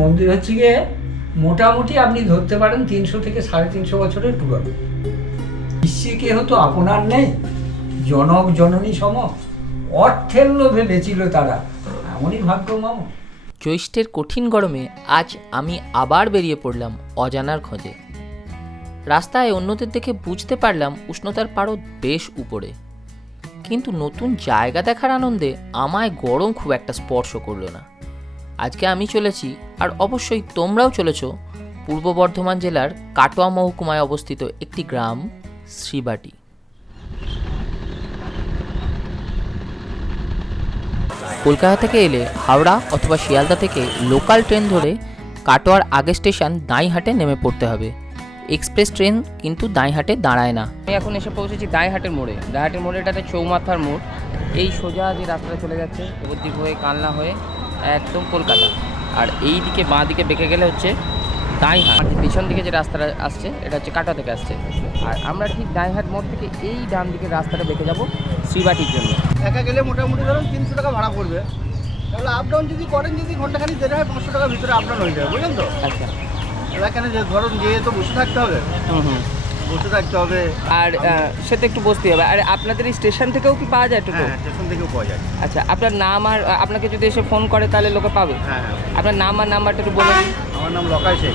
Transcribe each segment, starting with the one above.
মন্দির হচ্ছে গিয়ে মোটামুটি আপনি ধরতে পারেন তিনশো থেকে সাড়ে তিনশো বছরের পুরনো বিশ্বকে হতো আপনার নেই, জনক জননী সম, অর্থের লোভে বেচিল তারা। এমনই ভাগ্য মাম। জ্যৈষ্ঠের কঠিন গরমে আজ আমি আবার বেরিয়ে পড়লাম অজানার খোঁজে। রাস্তায় অন্যদের দেখে বুঝতে পারলাম উষ্ণতার পারদ বেশ উপরে। কিন্তু নতুন জায়গা দেখার আনন্দে আমায় গরম খুব একটা স্পর্শ করল না। আজকে আমি চলেছি আর অবশ্যই তোমরাও চলেছ পূর্ব বর্ধমান জেলার কাটোয়া মহকুমায় অবস্থিত একটি গ্রাম, শ্রীবাটি। কলকাতা থেকে এলে হাওড়া অথবা শিয়ালদা থেকে লোকাল ট্রেন ধরে কাটোয়ার আগের স্টেশন দাঁইহাটে নেমে পড়তে হবে। এক্সপ্রেস ট্রেন কিন্তু দাঁইহাটে দাঁড়ায় না। আমি এখন এসে পৌঁছেছি দাঁইহাটের মোড়ে। দাঁইহাটের মোড়ে এটাতে চৌমাথার মোড়। এই সোজা যে রাস্তাটা চলে যাচ্ছে নবদ্বীপ হয়ে কালনা হয়ে একদম কলকাতা। আর এই দিকে বাঁ দিকে বেঁকে গেলে হচ্ছে দাঁইহাট। পিছন দিকে যে রাস্তাটা আসছে এটা হচ্ছে কাটা থেকে আসছে। আর আমরা ঠিক দাঁইহাট মোড় থেকে এই ডান দিকের রাস্তাটা বেঁকে যাব শ্রীবাটির জন্য। একা গেলে মোটামুটি ধরুন তিনশো টাকা ভাড়া পড়বে। তাহলে আপ ডাউন যদি করেন যদি ঘন্টাখানি দেরি হয় পাঁচশো টাকার ভিতরে আপ ডাউন হয়ে যাবে বুঝলেন তো? আচ্ছা। এখানে যে ধরুন গিয়ে তো বসে থাকতে হবে হুম হুম। বসে থাকতে হবে। আর আহ, সে তো একটু বসতে হবে। আর আপনাদের এই স্টেশন থেকেও কি পাওয়া যায় টোটো? হ্যাঁ স্টেশন থেকেও পাওয়া যায়। আচ্ছা আপনার নাম আর আপনাকে যদি এসে ফোন করে তাহলে লোকে পাবে? হ্যাঁ হ্যাঁ। আপনার নাম আর নাম্বারটা একটু বলে দিন। আমার নাম লকাই শেখ।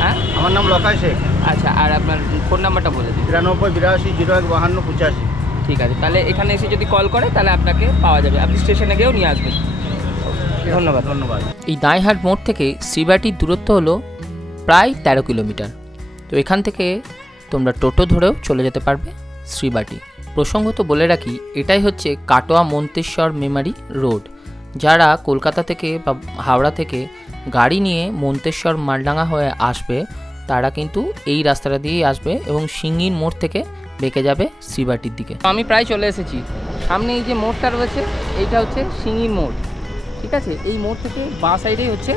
হ্যাঁ? আমার নাম লকাই শেখ। আচ্ছা আর আপনার ফোন নাম্বারটা বলে দিন। বিরানব্বই বিরাশি জিরো এক বাহান্ন পঁচাশি। ঠিক আছে তাহলে এখানে এসে যদি কল করে তাহলে আপনাকে পাওয়া যাবে। আপনি স্টেশনে গিয়েও নিয়ে আসবেন। ধন্যবাদ। ধন্যবাদ। এই দাঁইহাট মোড় থেকে শ্রীবাটির দূরত্ব হলো প্রায় তেরো কিলোমিটার। তো এখান থেকে তোমরা টোটো ধরেও চলে যেতে পারবে শ্রীবাটি। প্রসঙ্গত বলে রাখি, এটাই হচ্ছে কাটোয়া মন্তেশ্বর মেমারি রোড, যারা কলকাতা থেকে বা হাওড়া থেকে গাড়ি নিয়ে মন্তেশ্বর মালডাঙ্গা হয়ে আসবে, তারা কিন্তু এই রাস্তাটা দিয়েই আসবে এবং সিঙ্গির মোড় থেকে বেঁকে যাবে শ্রীবাটির দিকে। আমি প্রায় চলে এসেছি। সামনে এই যে মোড়টা রয়েছে, এইটা হচ্ছে সিঙ্গির মোড়, ঠিক আছে? এই মোড় থেকে বাঁ সাইডেই হচ্ছে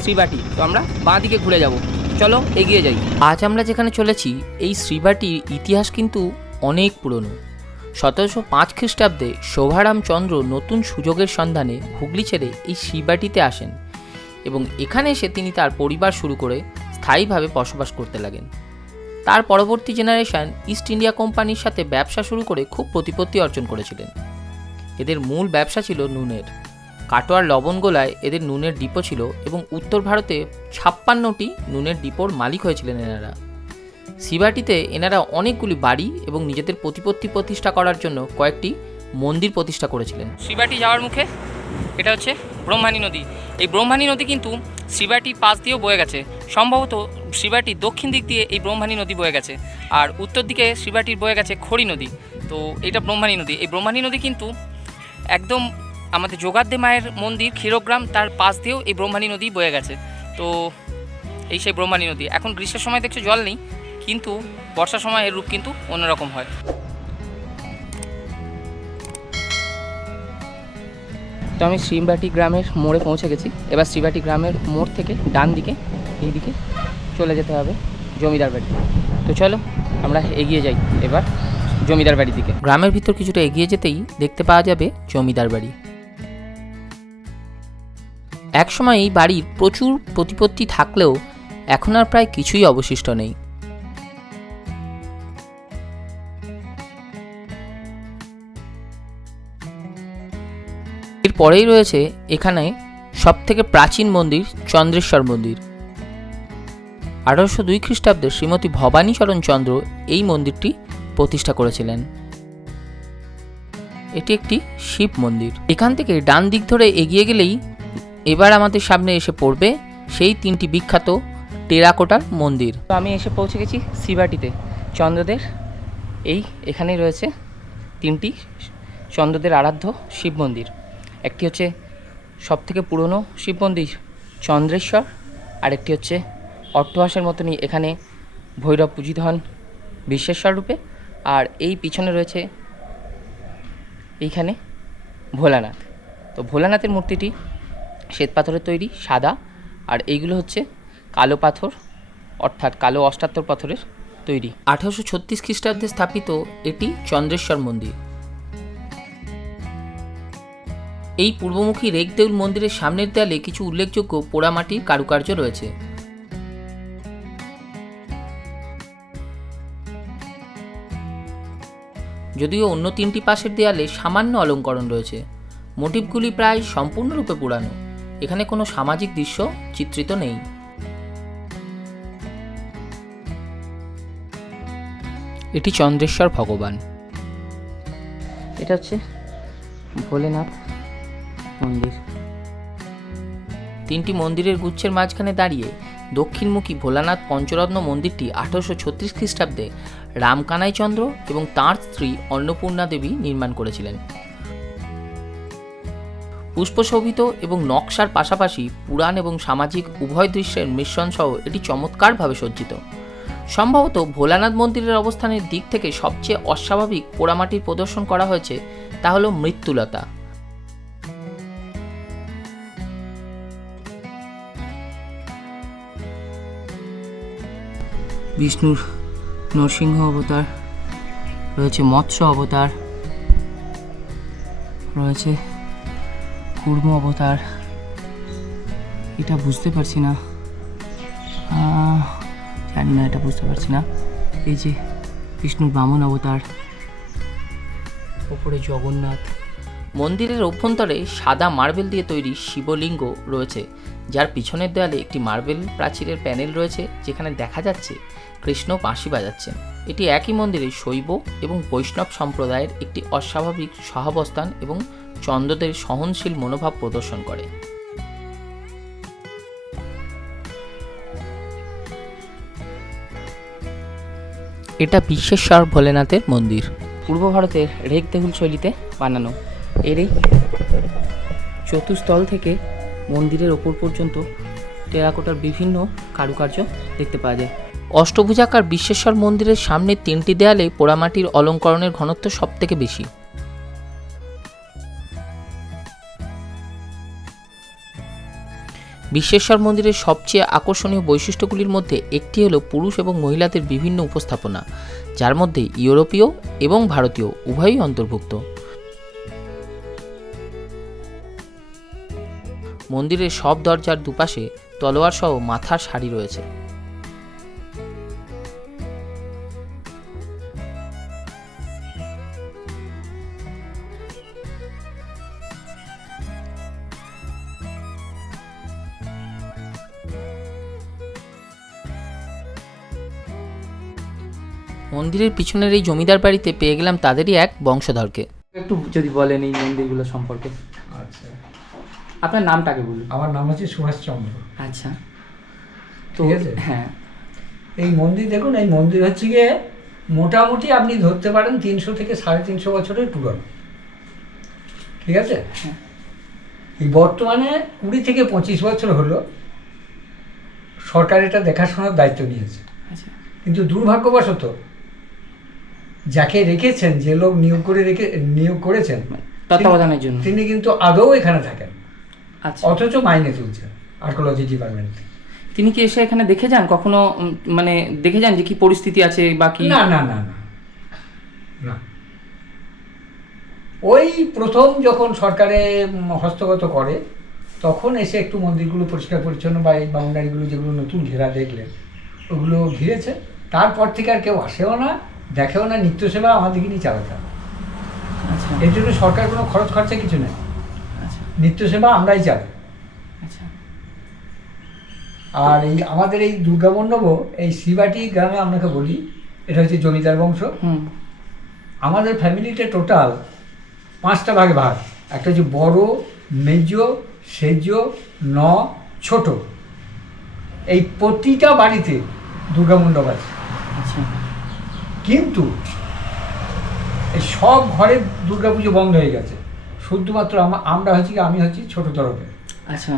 শ্রীবাটি। তো আমরা বাঁ দিকে ঘুরে যাব। চলো, এগিয়ে যাই। আজ আমরা যেখানে চলেছি, এই শ্রীবাটির ইতিহাস কিন্তু অনেক পুরনো। সতেরোশো পাঁচ খ্রিস্টাব্দে শোভারাম চন্দ্র নতুন সুযোগের সন্ধানে হুগলি ছেড়ে এই শ্রীবাটিতে আসেন এবং এখানে এসে তিনি তার পরিবার শুরু করে স্থায়ীভাবে বসবাস করতে লাগেন। তার পরবর্তী জেনারেশন ইস্ট ইন্ডিয়া কোম্পানির সাথে ব্যবসা শুরু করে খুব প্রতিপত্তি অর্জন করেছিলেন। এদের মূল ব্যবসা ছিল নুনের। কাটোয়ার লবণগোলায় এদের নুনের ডিপো ছিল এবং উত্তর ভারতে ছাপ্পান্নটি নুনের ডিপোর মালিক হয়েছিলেন এনারা। সিবাটিতে এনারা অনেকগুলি বাড়ি এবং নিজেদের প্রতিপত্তি প্রতিষ্ঠা করার জন্য কয়েকটি মন্দির প্রতিষ্ঠা করেছিলেন। শিবাটি যাওয়ার মুখে এটা হচ্ছে ব্রহ্মানী নদী। এই ব্রহ্মানী নদী কিন্তু শিবাটির পাশ দিয়েও বয়ে গেছে। সম্ভবত শিবাটির দক্ষিণ দিক দিয়ে এই ব্রহ্মানী নদী বয়ে গেছে। আর উত্তর দিকে শিবাটির বয়ে গেছে খড়ি নদী। তো এটা ব্রহ্মানী নদী। এই ব্রহ্মানী নদী কিন্তু একদম আমাদের যোগাদ্দে মায়ের মন্দির ক্ষীরগ্রাম, তার পাশ দিয়েও এই ব্রহ্মানী নদী বয়ে গেছে। তো এই সেই ব্রহ্মানী নদী। এখন গ্রীষ্মের সময় দেখছ জল নেই, কিন্তু বর্ষার সময় এর রূপ কিন্তু অন্যরকম হয়। তো আমি শ্রীবাটি গ্রামের মোড়ে পৌঁছে গেছি। এবার শ্রীবাটি গ্রামের মোড় থেকে ডান দিকে, এই দিকে চলে যেতে হবে জমিদার বাড়ি। তো চলো, আমরা এগিয়ে যাই এবার জমিদার বাড়ির দিকে। গ্রামের ভিতর কিছুটা এগিয়ে যেতেই দেখতে পাওয়া যাবে জমিদার বাড়ি। একসময় এই বাড়ির প্রচুর প্রতিপত্তি থাকলেও এখন আর প্রায় কিছুই অবশিষ্ট নেই। এরপরেই রয়েছে এখানে সবথেকে প্রাচীন মন্দির চন্দ্রেশ্বর মন্দির। আঠারোশো দুই খ্রিস্টাব্দে শ্রীমতী ভবানীচরণ চন্দ্র এই মন্দিরটি প্রতিষ্ঠা করেছিলেন। এটি একটি শিব মন্দির। এখান থেকে ডান দিক ধরে এগিয়ে গেলেই এবার আমাদের সামনে এসে পড়বে সেই তিনটি বিখ্যাত টেরাকোটার মন্দির। তো আমি এসে পৌঁছে গেছি শিবাটিতে। চন্দ্রদের এই এখানেই রয়েছে তিনটি চন্দ্রদের আরাধ্য শিব মন্দির। একটি হচ্ছে সবথেকে পুরনো শিব মন্দির, চন্দ্রেশ্বর। আরেকটি হচ্ছে অট্টহাসের মতনই এখানে ভৈরব পূজিত হন বিশ্বেশ্বর রূপে। আর এই পিছনে রয়েছে এইখানে ভোলানাথ। তো ভোলানাথের মূর্তিটি শ্বেত পাথরের তৈরি, সাদা। আর এইগুলো হচ্ছে কালো পাথর, অর্থাৎ কালো অষ্টাত্তর পাথরের তৈরি। আঠারোশো ছত্রিশ খ্রিস্টাব্দে স্থাপিত এটি চন্দ্রেশ্বর মন্দির। এই পূর্বমুখী রেগদেউল মন্দিরের সামনের দেয়ালে কিছু উল্লেখযোগ্য পোড়ামাটির কারুকার্য রয়েছে। যদিও অন্য তিনটি পাশের দেয়ালে সামান্য অলঙ্করণ রয়েছে। মোটিভগুলি প্রায় সম্পূর্ণরূপে পুরানো। এখানে কোনো সামাজিক দৃশ্য চিত্রিত নেই। এটি চন্দ্রেশ্বর ভগবান। এটা হচ্ছে ভোলেনাথ মন্দির। তিনটি মন্দিরের গুচ্ছের মাঝখানে দাঁড়িয়ে দক্ষিণমুখী ভোলানাথ পঞ্চরত্ন মন্দিরটি আঠারোশো ছত্রিশ খ্রিস্টাব্দে রামকানাইচন্দ্র এবং তাঁর স্ত্রী অন্নপূর্ণা দেবী নির্মাণ করেছিলেন। পুষ্পশোভিত এবং নকশার পাশাপাশি পুরাণ এবং সামাজিক উভয় দৃশ্যের মিশ্রণ সহ এটি চমৎকারভাবে সজ্জিত। সম্ভবত ভোলানাথ মন্দিরের অবস্থানের দিক থেকে সবচেয়ে অস্বাভাবিক পোড়ামাটির প্রদর্শন করা হয়েছে তা হল মৃত্যুলতা। বিষ্ণুর নরসিংহ অবতার, রয়েছে মৎস্য অবতার, রয়েছে কুর্ম অবতার। এটা বুঝতে পারছি না। জানি না, এটা বুঝতে পারছি না। এই যে বিষ্ণুর বামন অবতার, ওপরে জগন্নাথ। মন্দিরের অভ্যন্তরে সাদা মার্বেল দিয়ে তৈরি শিবলিঙ্গ রয়েছে, যার পিছনের দেয়ালে একটি মার্বেল প্রাচীরের প্যানেল রয়েছে, যেখানে দেখা যাচ্ছে কৃষ্ণ বাঁশি বাজাচ্ছেন। এটি একই মন্দিরে শৈব এবং বৈষ্ণব সম্প্রদায়ের একটি অস্বাভাবিক সহাবস্থান এবং চন্দ্রদের সহনশীল মনোভাব প্রদর্শন করে। এটা বিশ্বেশ্বর ভোলেনাথের মন্দির। পূর্ব ভারতের রেক দেহুল শৈলীতে বানানো। এর এই চতুস্থল থেকে মন্দিরের ওপর পর্যন্ত টেরাকোটার বিভিন্ন কারুকার্য দেখতে পাওয়া যায়। অষ্টভুজাকার বিশ্বেশ্বর মন্দিরের সামনে তিনটি দেয়ালে পোড়ামাটির অলঙ্করণের ঘনত্ব সব থেকে বেশি। বিশ্বেশ্বর মন্দিরের সবচেয়ে আকর্ষণীয় বৈশিষ্ট্যগুলির মধ্যে একটি হলো পুরুষ এবং মহিলাদের বিভিন্ন উপস্থাপনা, যার মধ্যে ইউরোপীয় এবং ভারতীয় উভয়ই অন্তর্ভুক্ত। মন্দিরের সব দরজার দুপাশে তলোয়ার সহ মাথার শাড়ি রয়েছে। মন্দিরের পিছনের এই জমিদার বাড়িতে পেয়ে গেলাম তাদেরই এক বংশধরকে। একটু যদি বলেন এই মন্দিরগুলো সম্পর্কে। আচ্ছা। আপনার নামটাকে বলুন। আমার নাম হচ্ছে সুভাষচন্দ্র আচ্ছা। তো ঠিক আছে। হ্যাঁ। এই মন্দির দেখুন এই মন্দির হচ্ছে গিয়ে মোটামুটি আপনি ধরতে পারেন তিনশো থেকে সাড়ে তিনশো বছরের পুরনো। ঠিক আছে? হ্যাঁ। এই বর্তমানে কুড়ি থেকে পঁচিশ বছর হলো সরকার এটা দেখাশোনার দায়িত্ব নিয়েছে। আচ্ছা। কিন্তু দুর্ভাগ্যবশত যাকে রেখেছেন যে লোক নিয়োগ করে রেখে নিয়োগ করেছেন তত্ত্বাবধানের জন্য। তিনি কিন্তু আদৌ এখানে থাকেন। আচ্ছা। অথচ মাইনে তুলছেন আর্কোলজি ডিপার্টমেন্ট। তিনি কি এসে এখানে দেখে যান কখনো মানে দেখে যান যে কি পরিস্থিতি আছে বা কি? না না না না না। ওই প্রথম যখন সরকারে হস্তগত করে তখন এসে একটু মন্দিরগুলো পরিষ্কার পরিচ্ছন্ন বা এই বাউন্ডারিগুলো যেগুলো নতুন ঘেরা দেখলেন ওগুলো ঘিরেছে। তারপর থেকে আর কেউ আসেও না। দেখেও না নিত্য সেবা আমাদেরকে নিয়ে চালাতে হবে। আচ্ছা। এর জন্য সরকার কোনো খরচ খরচা কিছু নেই। আচ্ছা। নিত্য সেবা আমরাই চালাই আচ্ছা। আর এই আমাদের এই দুর্গা মণ্ডপও এই শিবাটি গ্রামে আপনাকে বলি এটা হচ্ছে জমিদার বংশ। হুম। আমাদের ফ্যামিলিতে টোটাল পাঁচটা ভাগে ভাগ। একটা হচ্ছে বড় মেজ সেজ ন ছোট। এই প্রতিটা বাড়িতে দুর্গা মণ্ডপ আছে। কিন্তু এই সব ঘরে দুর্গা পুজো বন্ধ হয়ে গেছে। শুধুমাত্র আমরা হচ্ছি কি, আমি হচ্ছি ছোট তরফে। আচ্ছা।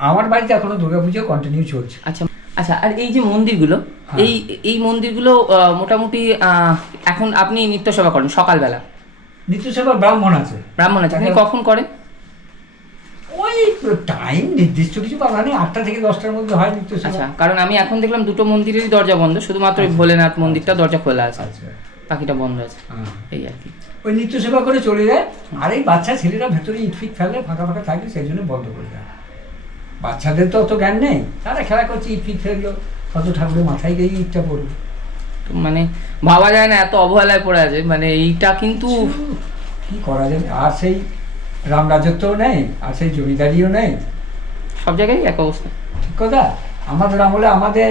আমার বাড়িতে এখনও দুর্গা পুজো কন্টিনিউ চলছে। আচ্ছা আচ্ছা আর এই যে মন্দিরগুলো হ্যাঁ। এই এই মন্দিরগুলো মোটামুটি আহ, এখন আপনি নিত্য সেবা করেন সকালবেলা? নিত্য সেবা ব্রাহ্মণ আছে। ব্রাহ্মণ আছে আপনি কখন করেন? ওই টাইম নির্দিষ্ট কিছু পাওয়া নেই আটটা থেকে দশটার মধ্যে হয় নিত্য আচ্ছা কারণ আমি এখন দেখলাম দুটো মন্দিরেরই দরজা বন্ধ শুধুমাত্র ওই ভোলেনাথ মন্দিরটা দরজা খোলা আছে। আচ্ছা। বাকিটা বন্ধ আছে। হ্যাঁ এই আর কি। ওই নিত্য সেবা করে চলে যায় আর এই বাচ্চা ছেলেরা ভেতরে ইটফিট ফেলে ফাঁকা ফাঁকা থাকে সেই জন্য বন্ধ করে দেয়। বাচ্চাদের তো অত জ্ঞান নেই তারা খেলা করছে ইটফিট ফেলল কত ঠাকুরের মাথায় গিয়ে ইটটা পড়ল। তো মানে ভাবা যায় না এত অবহেলায় পড়ে আছে মানে এইটা কিন্তু কি করা যাবে? আর সেই রাম রাজত্বও নেই আর সেই জমিদারিও নেই। সব জায়গায় এক অবস্থা। ঠিক কথা? আমাদের আমলে আমাদের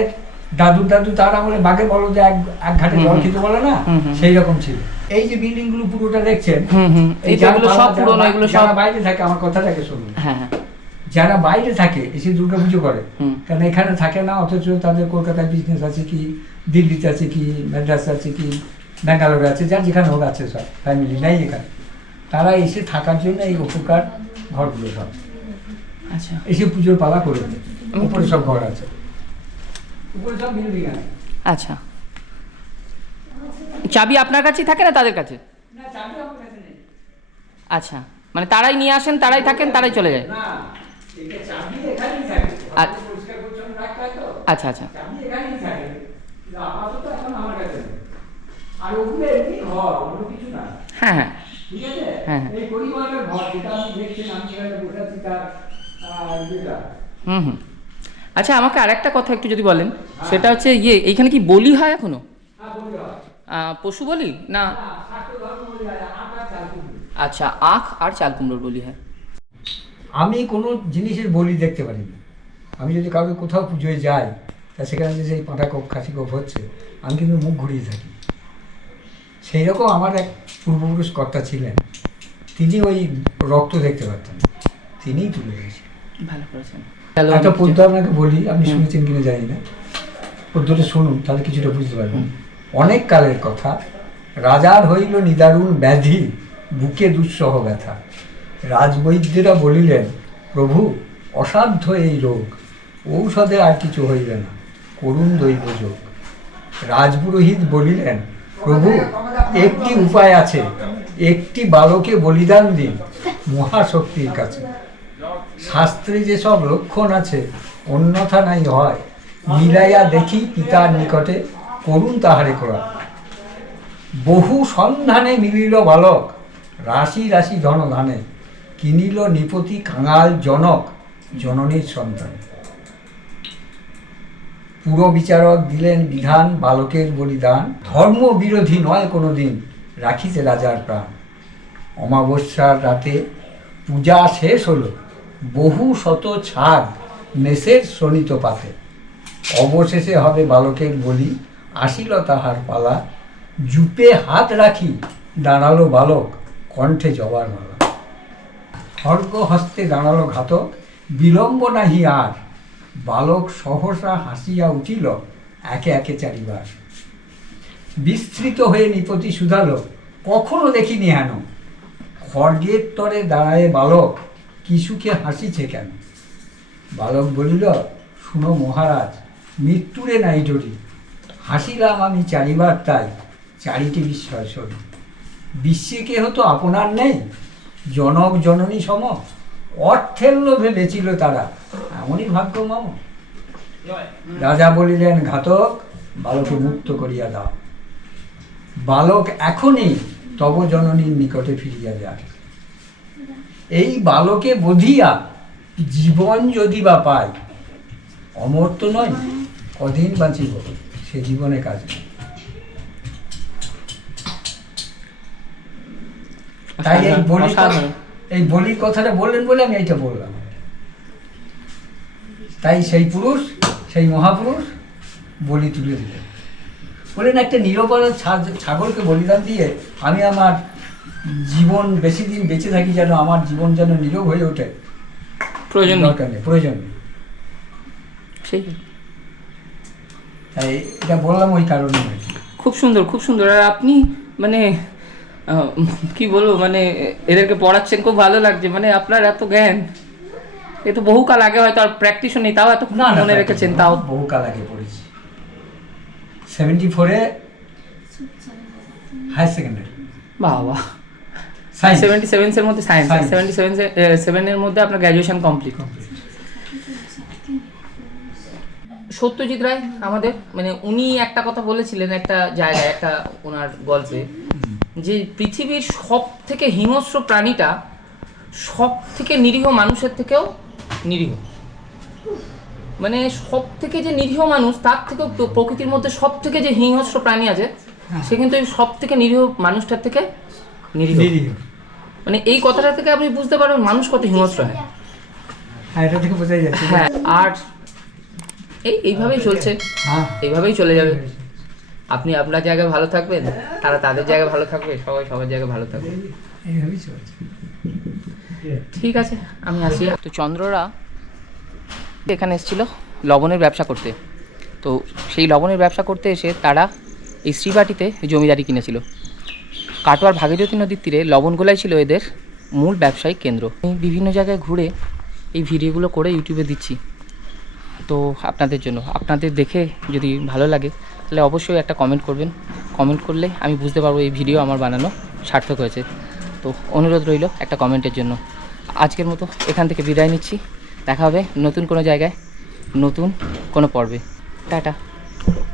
দাদু দাদু তার আমলে বাঘে বলো যে এক এক ঘাটে জল খেতে বলে না। সেই রকম ছিল। এই যে বিল্ডিংগুলো পুরোটা দেখছেন এই সব পুরনো এগুলো সব বাইরে থাকে আমার কথাটাকে শুনুন। হ্যাঁ হ্যাঁ। যারা বাইরে থাকে এসে দুর্গা পুজো করে। কারণ এখানে থাকে না অথচ তাদের কলকাতায় বিজনেস আছে কি দিল্লিতে আছে কি ম্যাড্রাস আছে কি ব্যাঙ্গালোরে আছে যার যেখানে হোক আছে সব ফ্যামিলি নাই এখানে। তারা এসে থাকার জন্য এই উপকার ঘরগুলো সব। আচ্ছা। এসে পুজোর পালা করে দেয়। উপরে সব ঘর আছে। উপরে সব বিল্ডিং আছে আচ্ছা। চাবি আপনার কাছেই থাকে না তাদের কাছে? আচ্ছা। মানে তারাই নিয়ে আসেন তারাই থাকেন তারাই চলে যায়? হয় আচ্ছা আচ্ছা। হ্যাঁ হ্যাঁ। হ্যাঁ, হ্যাঁ। এই পরিবারের ঘর যেটা আপনি দেখছেন আমি এখানে বসে আছি তার যেটা হুম হুম। আচ্ছা আমাকে আরেকটা কথা একটু যদি বলেন। সেটা হচ্ছে ইয়ে এইখানে কি বলি হয় এখনও? হ্যাঁ হয়। পশু বলি? না? হয়। আচ্ছা আখ আর চাল কুমড়োর বলি হয়। আমি কোনো জিনিসের বলি দেখতে পারি না। আমি যদি কাউকে কোথাও পুজোয় যাই তা সেখানে যে সেই পাঁঠা কোপ খাসি কোপ হচ্ছে আমি কিন্তু মুখ ঘুরিয়ে থাকি। সেই রকম আমার এক পূর্বপুরুষ কর্তা ছিলেন। তিনি ওই রক্ত দেখতে পারতেন। তিনিই তুলে দিয়েছেন ভালো করেছেন। একটা পদ্য আপনাকে বলি আপনি শুনেছেন কিনা জানি না। পদ্যটা শুনুন তাহলে কিছুটা বুঝতে পারবেন। অনেক কালের কথা রাজার হইল নিদারুণ ব্যাধি বুকে দুঃসহ ব্যথা। রাজবৈদ্যেরা বলিলেন প্রভু অসাধ্য এই রোগ ঔষধে আর কিছু হইবে না করুণ দৈব যোগ। রাজপুরোহিত বলিলেন প্রভু একটি উপায় আছে একটি বালকে বলিদান দিন মহাশক্তির কাছে। শাস্ত্রে যেসব লক্ষণ আছে, অন্যথা নাই হয়। মিলাইয়া দেখি পিতার নিকটে, করুণ তাহারে করা। বহু সন্ধানে মিলিল বালক, রাশি রাশি ধন ধানে কিনিল নিপতি কাঙাল জনক, জননীর সন্তান। পুরো বিচারক দিলেন বিধান, বালকের বলিদান। ধর্ম বিরোধী নয় কোনো দিন রাখিতে রাজার প্রাণ। অমাবস্যার রাতে পূজা শেষ হলো, বহু শত ছাগ মেষের শোনিত পাতে। অবশেষে হবে বালকের বলি, আসিল তাহার পালা। জুপে হাত রাখি, দাঁড়াল বালক, কণ্ঠে জবার মালা। খড়গ হস্তে দাঁড়াল ঘাতক, বিলম্ব নাহি আর। বালক সহসা হাসিয়া উঠিল, একে একে চারিবার। বিস্তৃত হয়ে নিপতি শুধালো। কখনো দেখিনি হেন। খড়গের তরে দাঁড়ায় বালক কিছুকে হাসিছে কেন? বালক বলিল, শুনো মহারাজ, মৃত্যুরে নাই ডরি। হাসিলাম আমি চারিবার তাই, চারিটি বিস্ময় শরী বিশ্বে কে হতো আপনার নেই? জনক জননী সম, অর্থের লোভে বেচিল তারা। এমনই ভাগ্য মাম। রাজা বলিলেন, ঘাতক বালকে মুক্ত করিয়া দাও। বালক এখনই তব জননীর নিকটে ফিরিয়া যায়। এই বালকে বধিয়া জীবন যদি বা পাই অমর তো নয় কদিন বাঁচিব সে জীবনে কাজ তাই এই বলি এই বলির কথাটা বললেন বলে আমি এইটা বললাম। তাই সেই পুরুষ সেই মহাপুরুষ বলি তুলে দিলেন। বললেন একটা নিরপরাধ ছাগলকে বলিদান দিয়ে আমি আমার জীবন বেশি দিন বেঁচে থাকি যেন আমার জীবন যেন নীরব হয়ে ওঠে। প্রয়োজন দরকার নেই প্রয়োজন সেই। তাই এটা বললাম ওই কারণে খুব সুন্দর খুব সুন্দর। আর আপনি মানে কি বলব মানে এদেরকে পড়াচ্ছেন খুব ভালো লাগছে। মানে আপনার এত জ্ঞান এ তো বহুকাল আগে হয়তো আর প্র্যাকটিসও নেই তাও এত মনে রেখেছেন তাও। বহুকাল আগে সেভেন্টি ফোরে হায়ার সেকেন্ডারি বাবা। সায়েন্স সেভেন্টি সেভেন্সের মধ্যে সায়েন্স. সেভেন্টি সেভেন সেভেনের মধ্যে আপনার গ্র্যাজুয়েশন কমপ্লিট সত্যজিৎ রায় আমাদের মানে উনি একটা কথা বলেছিলেন একটা জায়গায় একটা ওনার গল্পে যে পৃথিবীর সব থেকে হিংস্র প্রাণীটা সব থেকে নিরীহ মানুষের থেকেও নিরীহ। মানে সব থেকে যে নিরীহ মানুষ তার থেকেও প্র- প্রকৃতির মধ্যে সব থেকে যে হিংস্র প্রাণী আছে সে কিন্তু এই সব থেকে নিরীহ মানুষটার থেকে নিরীহ। মানে এই কথাটা থেকে আপনি বুঝতে পারবেন মানুষ কত হিংস্র হয়। হ্যাঁ এটা থেকে বোঝাই যাচ্ছে। হ্যাঁ আর এই এইভাবেই চলছে। হ্যাঁ। এইভাবেই চলে যাবে। আপনি আপনার জায়গায় ভালো থাকবেন তারা তাদের জায়গায় ভালো থাকবে সবাই সবার জায়গায় ভালো থাকবে। এইভাবেই চলছে। ঠিক আছে আমি আসি। তো চন্দ্ররা এখানে এসেছিল লবণের ব্যবসা করতে। তো সেই লবণের ব্যবসা করতে এসে তারা এই শ্রীবাটিতে জমিদারি কিনেছিল। কাটোয়ার ভাগীরথী নদীর তীরে লবণগোলাই ছিল এদের মূল ব্যবসায়িক কেন্দ্র। আমি বিভিন্ন জায়গায় ঘুরে এই ভিডিওগুলো করে ইউটিউবে দিচ্ছি। তো আপনাদের জন্য, আপনাদের দেখে যদি ভালো লাগে, তাহলে অবশ্যই একটা কমেন্ট করবেন। কমেন্ট করলে আমি বুঝতে পারব এই ভিডিও আমার বানানো সার্থক হয়েছে। তো অনুরোধ রইল একটা কমেন্টের জন্য। আজকের মতো এখান থেকে বিদায় নিচ্ছি। দেখা হবে নতুন কোনো জায়গায় নতুন কোনো পর্বে। টাটা।